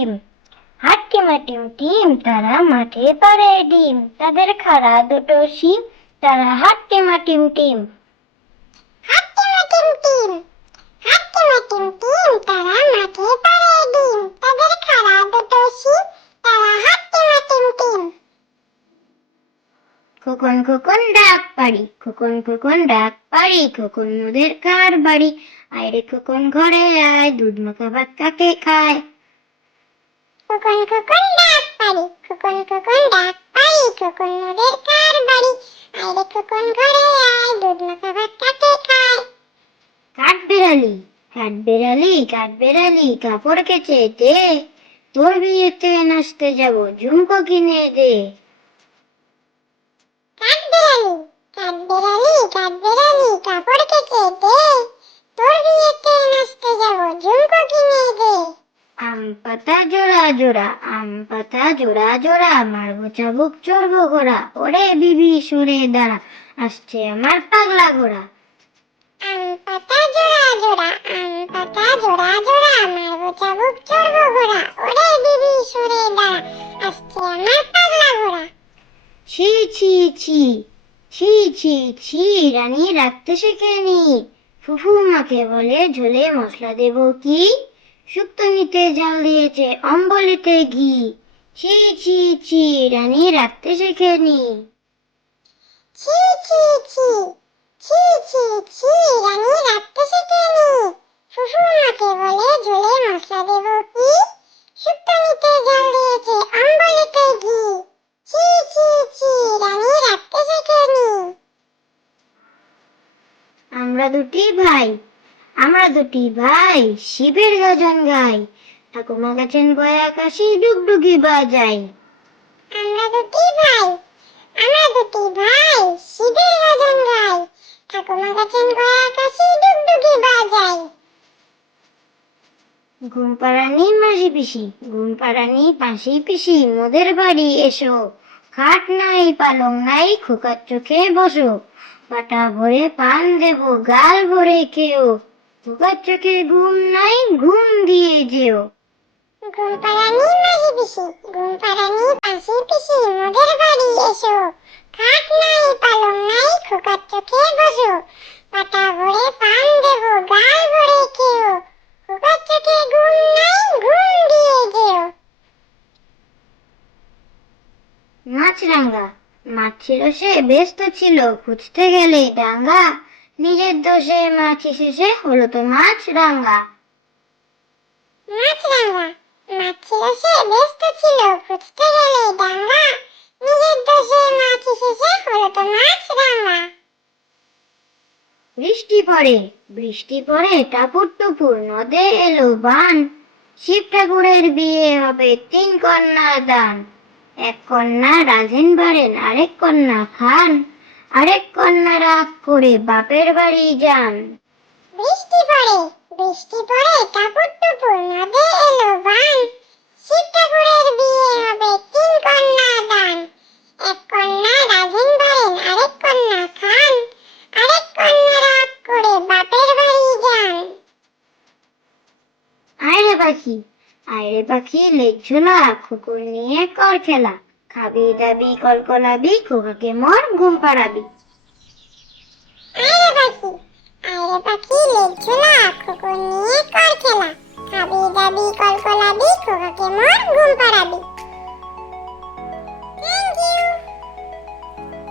Team. হাট্টিমা টিম টিম, তারা মাঠে পাড়ে ডিম। তাদের খাড়া দুটো শিং, তারা হাট্টিমা টিম টিম। হাট্টিমা টিম টিম, হাট্টিমা টিম টিম, তারা মাঠে পাড়ে ডিম। তাদের খাড়া দুটো শিং, তারা হাট্টিমা টিম টিম। খোকন খোকন ডাক পারি, খোকন খোকন ডাক পারি, খোকন মোদের কার বাড়ি? আয়রে খোকন ঘরে আয়, দুধ মাখা ভাত কাকে খায়? খোকন খোকন ডাক পারি, খোকন খোকন ডাক পারি, খোকন মোদের কার বাড়ি? আয়রে খোকন ঘরে আয়, দুধ মাখা ভাত কাকে খায়? কাঠবেড়ালি, কাঠবেড়ালি, কাঠবেড়ালি, কাপড় কেচে দে, তোর বিয়েতে নাচতে যাব, ঝুমকো কিনে দে। কাঠবেড়ালি, কাঠবেড়ালি, কাঠবেড়ালি, কাপড় কেচে দে, তোর বিয়েতে নাচতে যাব, ঝুমকো কিনে দে। আম পাতা জোড়া জোড়া, আম পাতা জোড়া জোড়া, মারবো চাবুক চড়বো ঘোড়া, ওরে বিবি সরে দাঁড়া, আসছে আমার পাগলা ঘোড়া। আম পাতা জোড়া জোড়া, আম পাতা জোড়া জোড়া, মারবো চাবুক চড়বো ঘোড়া, ওরে বিবি সরে দাঁড়া, আসছে আমার পাগলা ঘোড়া। ছি ছি ছি, ছি ছি ছি, রানী রাখতে শেখেনি, ফুফু মাকে বলে ঝোলে মশলা দেব কি? শুক্তো নিতে জাল দিয়েছে, অম্বলিতে ঘি। ছি ছি ছি, রানী রাখতে শেখেনি। ছি ছি ছি, ছি ছি ছি, রানী রাখতে শেখেনি, ফুফু মাকে বলে ঝোলে মশলা দেব কি? শুক্তো নিতে জাল দিয়েছে, অম্বলিতে ঘি। ছি ছি ছি, রানী রাখতে শেখেনি। আমরা দুটি ভাই, আমরা দুটি ভাই, শিবের গাজন গাই, ঠাকুমা গেছেন বয়ে আকাশে, ডুগডুগি বাজাই। আমরা দুটি ভাই, আমরা দুটি ভাই, শিবের গাজন গাই, ঠাকুমা গেছেন বয়ে আকাশে, ডুগডুগি বাজাই। ঘুম পাড়ানি মাসি পিসি, ঘুম পাড়ানি পাশি পিসি, মোদের বাড়ি এসো, খাট নাই পালং নাই, খোকার চোখে বসো, পাটা ভরে পান দেব, গাল ভরে খেও, খোকার চোখে ঘুম নাই, ঘুম দিয়ে যেও। ঘুম পাড়ানি মাসি পিসি, ঘুম পাড়ানি পাশি পিসি, মোদের বাড়ি এসো, খাট নাই পালং নাই, খোকার চোখে বসো, পাটা ভরে পান দেব, গাল ভরে খেও, খোকার চোখে ঘুম নাই, ঘুম দিয়ে যেও। মাছরাঙা, মাছ ছিল সে ব্যস্ত ছিল, খুঁজতে গেলেই ডাঙ্গা, নিজের দোষে মাছ শেষে হলো তো মাছরাঙা। মাছরাঙা, মাছ ছিল সে ব্যস্ত ছিল, খুঁজতে গেলেই ডাঙ্গা, নিজের দোষে মাছ শেষে হলো তো মাছরাঙা। বৃষ্টি পড়ে, বৃষ্টি পড়ে টাপুর টুপুর, নদে এলো বান, শিব ঠাকুরের বিয়ে হবে, 3 কন্যা দান। এক কন্যা রাজেন বাড়েন, আরেক কন্যা খান, আরেক কন্যা রাগ করে বাপের বাড়ি যান। বৃষ্টি পড়ে, বৃষ্টি পড়ে টাপুর টুপুর, নদে এলো বান, শিব ঠাকুরের বিয়ে হবে, 3 কন্যা দান। এক কন্যা রাজেন বাড়েন, আরেক কন্যা খান, আরেক কন্যা রাগ করে বাপের বাড়ি যান। আয়রে পাখি, আয়রে পাখি, লেজ ঝোলা, কুকুর নিয়ে কর খেলা, খাবি দাবি কলকলাবি, খোকাকে মোর ঘুম পাড়াবি।